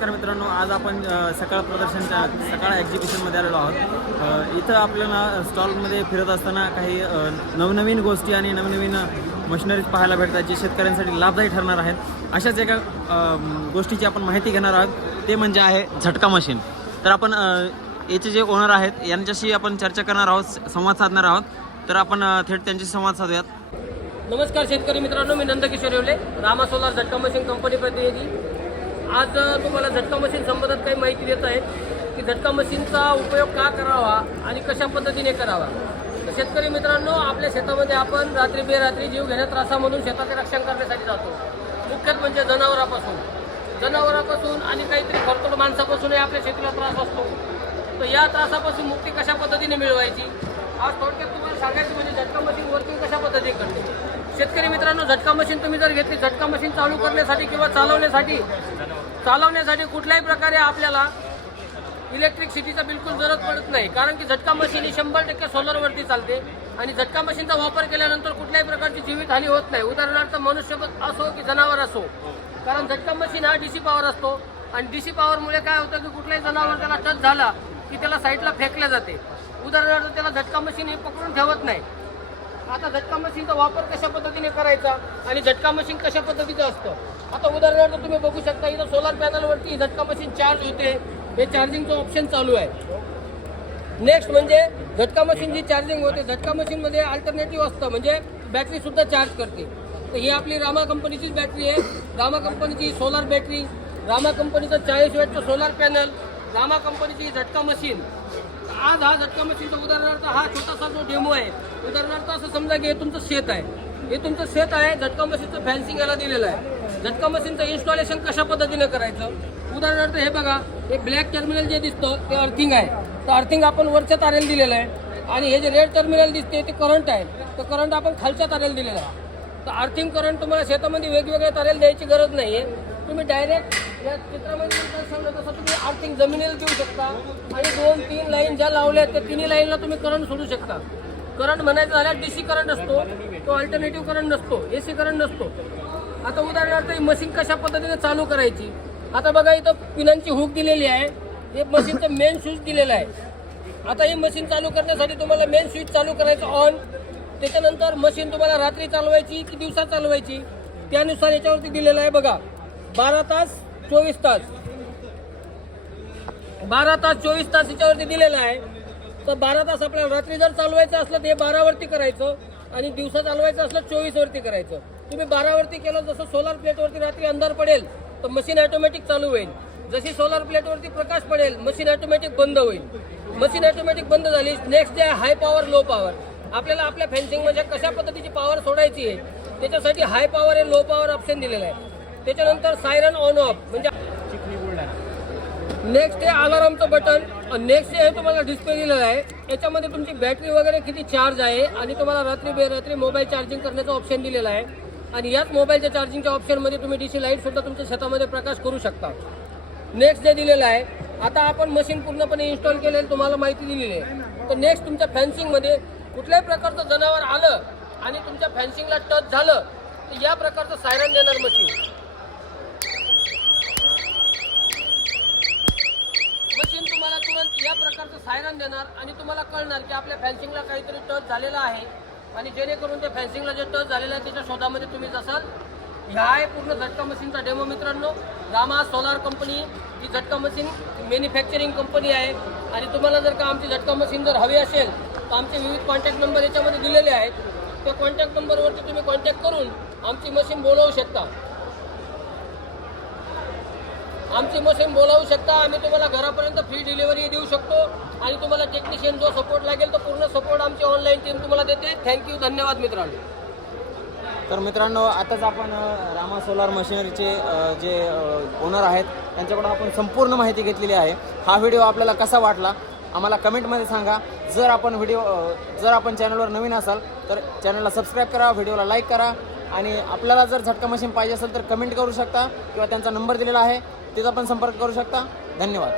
नमस्कार मित्रांनो आज आपण सकाळ प्रदर्शनच्या सकाळ एक्झिबिशनमध्ये आलेलो आहोत. इथं आपल्याला स्टॉलमध्ये फिरत असताना काही नवनवीन गोष्टी आणि नवनवीन मशिनरीज पाहायला भेटतात जे शेतकऱ्यांसाठी लाभदायी ठरणार आहेत. अशाच एका गोष्टीची आपण माहिती घेणार आहोत. ते म्हणजे आहे झटका मशीन. तर आपण याचे जे ओनर आहेत यांच्याशी आपण चर्चा करणार आहोत संवाद साधणार आहोत. तर आपण थेट त्यांच्याशी संवाद साधूयात. नमस्कार शेतकरी मित्रांनो मी नंदकिशोर येवले रामा सोलार झटका मशीन कंपनी प्रतिनिधी. आज तुम्हाला झटका मशीन संबंधात काही माहिती देत आहे की झटका मशीनचा उपयोग का करावा आणि कशा पद्धतीने करावा? तर शेतकरी मित्रांनो आपल्या शेतामध्ये आपण रात्री बेरात्री जीव घेण्या त्रासामधून शेताचे रक्षण करण्यासाठी जातो. मुख्यत म्हणजे जनावरापासून. जनावरापासून आणि काहीतरी खरतोड माणसापासूनही आपल्या शेतीला त्रास असतो. तर या त्रासापासून मुक्ती कशा पद्धतीने मिळवायची? आज थोडक्यात तुम्हाला सांगायचं म्हणजे झटका मशीन वर्किंग कशा पद्धतीने करते? शेतकरी मित्रांनो झटका मशीन तुम्ही जर घेतली झटका मशीन चालू करण्यासाठी किंवा चालवण्यासाठी चालवण्यासाठी कुठल्याही प्रकारे आपल्याला इलेक्ट्रिसिटीचा बिलकुल जरूर पडत नाही. कारण की झटका मशीन ही शंभर टक्के सोलरवरती चालते. आणि झटका मशीनचा वापर केल्यानंतर कुठल्याही प्रकारची जीवितहानी होत नाही. उदाहरणार्थ मनुष्य असो की जनावर असो. कारण झटका मशीन हा डीसी पॉवर असतो. आणि डीसी पॉवरमुळे काय होतं की कुठल्याही जनावर त्याला टच झाला की त्याला साईडला फेकल्या जाते. उदाहरणार्थ त्याला झटका मशीन हे पकडून ठेवत नाही. आता झटका मशीनचा वापर कशा पद्धतीने करायचा आणि झटका मशीन कशा पद्धतीचं असतं? आता उदाहरणार्थ तुम्ही बघू शकता इथं सोलार पॅनलवरती झटका मशीन चार्ज होते. हे चार्जिंगचं ऑप्शन चालू आहे. नेक्स्ट म्हणजे झटका मशीन जी चार्जिंग होते झटका मशीनमध्ये अल्टरनेटिव्ह असतं म्हणजे बॅटरीसुद्धा चार्ज करते. तर ही आपली रामा कंपनीचीच बॅटरी आहे. रामा कंपनीची सोलार बॅटरी रामा कंपनीचं चाळीस वेटचं सोलार पॅनल रामा कंपनीची झटका मशीन. आज हा झटका मशीनचा उदाहरणार्थ हा छोटासा जो डेमो आहे उदाहरणार्थ असं समजा की हे तुमचं शेत आहे. हे तुमचं शेत आहे झटका मशीनचं फॅन्सिंग याला दिलेलं आहे. झटका मशीनचं इन्स्टॉलेशन कशा पद्धतीने करायचं? उदाहरणार्थ हे बघा हे ब्लॅक टर्मिनल जे दिसतं ते अर्थिंग आहे. तर अर्थिंग आपण वरच्या तारेला दिलेलं आहे. आणि हे जे रेड टर्मिनल दिसते ते करंट आहे. तर करंट आपण खालच्या तारेला दिलेला आहे. तर अर्थिंग करंट तुम्हाला शेतामध्ये वेगवेगळ्या तारेला द्यायची गरज नाही आहे तुम्ही डायरेक्ट या चित्रामध्ये सांगलं तसं तुम्ही अर्थिंग जमिनीला देऊ शकता. आणि दोन तीन लाईन ज्या लावल्या आहेत त्या तिन्ही लाईनला तुम्ही करंट सोडू शकता. करंट म्हणायचं झाल्यास डी सी करंट असतो तो अल्टरनेटिव्ह करंट नसतो ए सी करंट नसतो. आता उदाहरणार्थ ही मशीन कशा पद्धतीने चालू करायची? आता बघा इथं पिनांची हुक दिलेली आहे. हे मशीनचं मेन स्विच दिलेलं आहे. आता ही मशीन चालू करण्यासाठी तुम्हाला मेन स्विच चालू करायचं ऑन त्याच्यानंतर मशीन तुम्हाला रात्री चालवायची की दिवसा चालवायची? त्यानुसार याच्यावरती दिलेलं आहे बघा. बारा तास चोवीस तास. बारा तास चोवीस तास याच्यावरती दिलेला आहे. तर बारा तास आपल्याला रात्री जर चालवायचं असलं तर हे बारावरती करायचं आणि दिवसा चालवायचं असलं चोवीसवरती करायचं. तुम्ही बारावरती केलं जसं सोलार प्लेटवरती रात्री अंधार पडेल तर मशीन ॲटोमॅटिक चालू होईल. जशी सोलार प्लेटवरती प्रकाश पडेल मशीन ॲटोमॅटिक बंद होईल. मशीन ॲटोमॅटिक बंद झाली नेक्स्ट जे हाय पॉवर लो पॉवर आपल्याला आपल्या फेन्सिंगमध्ये कशा पद्धतीची पॉवर सोडायची आहे त्याच्यासाठी हाय पॉवर आणि लो पॉवर ऑप्शन दिलेलं आहे. त्याच्यानंतर सायरन ऑन ऑफ म्हणजे नेक्स्ट आहे. अलारामचं बटन नेक्स्ट आहे तुम्हाला डिस्प्ले दिलेला आहे. याच्यामध्ये तुमची बॅटरी वगैरे किती चार्ज आहे आणि तुम्हाला रात्री बेरात्री मोबाईल चार्जिंग करण्याचा ऑप्शन दिलेला आहे. आणि याच मोबाईलच्या चार्जिंगच्या ऑप्शनमध्ये तुम्ही डीसी लाइट सुद्धा तुमच्या शेतामध्ये प्रकाश करू शकता. नेक्स्ट जे दिलेलं आहे आता आपण मशीन पूर्णपणे इन्स्टॉल केलेलं तुम्हाला माहिती दिलेली आहे. तर नेक्स्ट तुमच्या फॅन्सिंगमध्ये कुठल्याही प्रकारचं जनावर आलं आणि तुमच्या फॅन्सिंगला टच झालं तर या प्रकारचं सायरन देणार मशीन तुम्हाला तुरंत या प्रकारचं सायरन देणार आणि तुम्हाला कळणार की आपल्या फॅन्सिंगला काहीतरी टच झालेला आहे. आणि जेणेकरून त्या फॅन्सिंगला जे टच झालेलं आहे त्याच्या शोधामध्ये तुम्ही जसाल. ह्या आहे पूर्ण झटका मशीनचा डेमो मित्रांनो. रामा सोलार कंपनी ही झटका मशीन मॅन्युफॅक्चरिंग कंपनी आहे. आणि तुम्हाला जर का आमची झटका मशीन जर हवी असेल तर आमचे विविध कॉन्टॅक्ट नंबर याच्यामध्ये दिलेले आहेत. त्या कॉन्टॅक्ट नंबरवरती तुम्ही कॉन्टॅक्ट करून आमची मशीन बोलवू शकता. आमची मशीन बोलावू शकता आम्ही तुम्हाला घरापर्यंत फ्री डिलिव्हरी देऊ शकतो. आणि तुम्हाला टेक्निशियन जो सपोर्ट लागेल तो पूर्ण सपोर्ट आमची ऑनलाईन टीम तुम्हाला देते. थँक्यू धन्यवाद मित्रांनो. तर मित्रांनो आताच आपण रामा सोलार मशिनरीचे जे ओनर आहेत त्यांच्याकडून आपण संपूर्ण माहिती घेतलेली आहे. हा व्हिडिओ आपल्याला कसा वाटला आम्हाला कमेंटमध्ये सांगा. जर आपण व्हिडिओ जर आपण चॅनलवर नवीन असाल तर चॅनलला सबस्क्राईब करा व्हिडिओला लाईक करा. आणि आपल्याला जर झटका मशीन पाहिजे असेल तर कमेंट करू शकता किंवा त्यांचा नंबर दिलेला आहे तिचा पण संपर्क करू शकता. धन्यवाद.